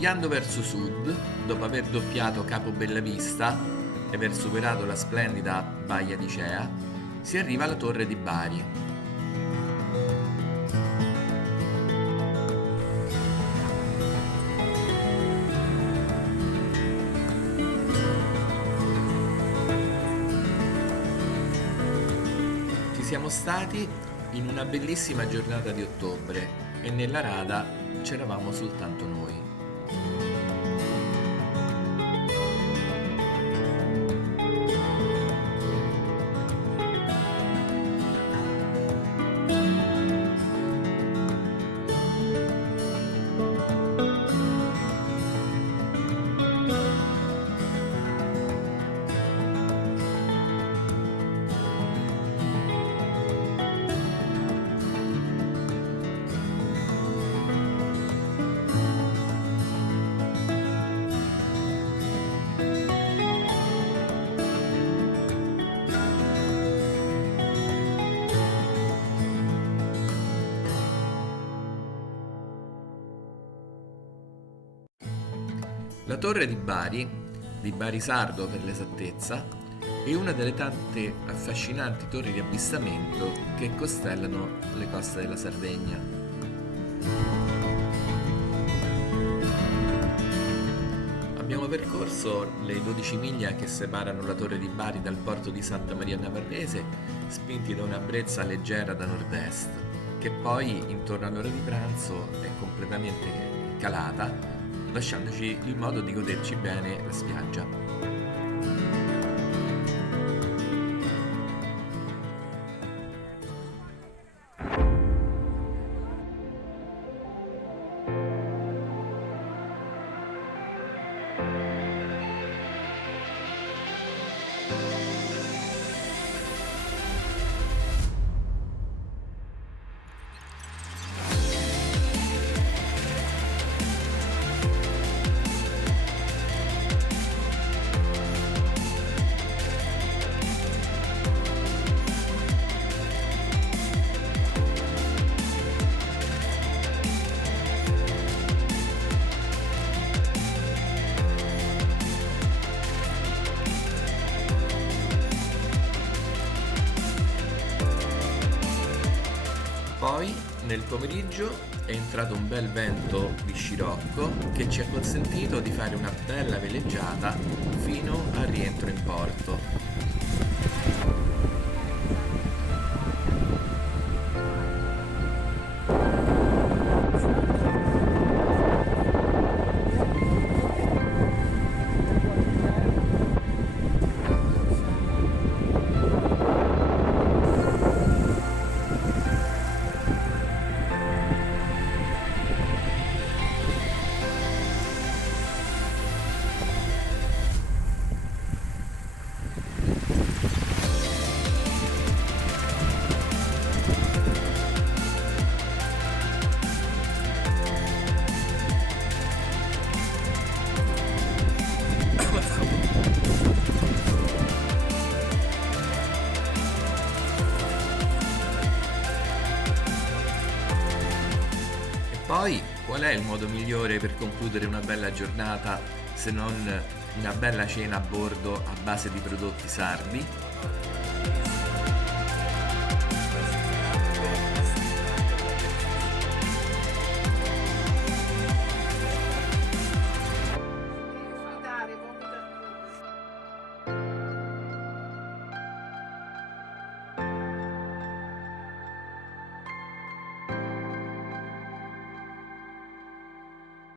Navigando verso sud, dopo aver doppiato Capo Bellavista e aver superato la splendida Baia di Cea, si arriva alla Torre di Bari. Ci siamo stati in una bellissima giornata di ottobre e nella rada c'eravamo soltanto noi. La Torre di Bari Sardo per l'esattezza, è una delle tante affascinanti torri di avvistamento che costellano le coste della Sardegna. Abbiamo percorso le 12 miglia che separano la Torre di Bari dal porto di Santa Maria Navarrese, spinti da una brezza leggera da nord-est, che poi intorno all'ora di pranzo è completamente calata, lasciandoci il modo di goderci bene la spiaggia. Poi, nel pomeriggio, è entrato un bel vento di scirocco che ci ha consentito di fare una bella veleggiata fino al rientro in porto. Poi, qual è il modo migliore per concludere una bella giornata se non una bella cena a bordo a base di prodotti sardi?